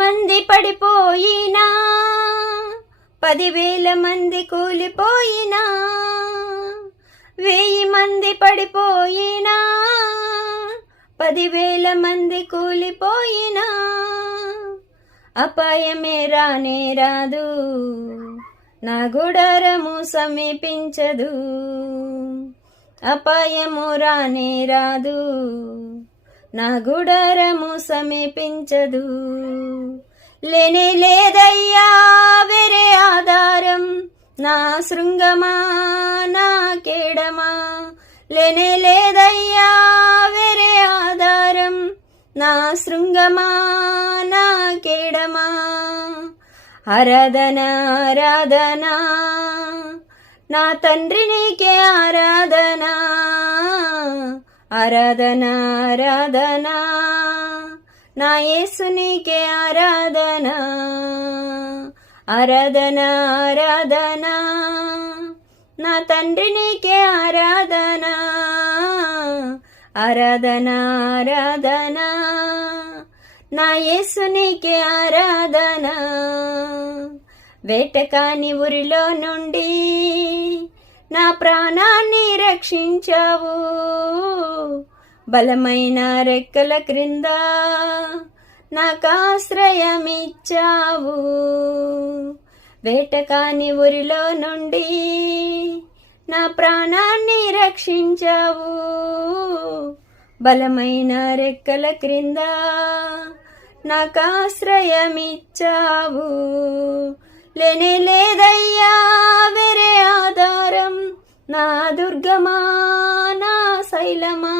మంది పడిపోయినా, 10,000 మంది కూలిపోయినా, 1000 మంది పడిపోయినా, 10,000 మంది కూలిపోయినా, అపాయమే రానే రాదు, నా గుడారము సమీపించదు. అపాయము రానే రాదు, నా గుడారము సమీపించదు. లేనే లేదయ్యా వేరే ఆధారం, నా శృంగమా నా కేడమా. లేనే లేదయ్యా వేరే ఆధారం, నా శృంగమా నా కేడమా. ఆరాధన ఆరాధన నా తండ్రి నీకే ఆరాధన. ఆరాధన ఆరాధన నా యేసు నీకే ఆరాధన. ఆరాధన ఆరాధన నా తండ్రి నీకే ఆరాధన. ఆరాధన ఆరాధన నా యేసు నీకే ఆరాధన. వేటకాని ఊరిలో నుండి నా ప్రాణాన్ని రక్షించావు, బలమైన రెక్కల క్రింద నాకాశ్రయమిచ్చావు. వేటకాని ఊరిలో నుండి నా ప్రాణాన్ని రక్షించావు, బలమైన రెక్కల క్రింద నాకాశ్రయమిచ్చావు. లేనే లేదయ్యా వేరే ఆధారం, నా దుర్గమా నా శైలమా.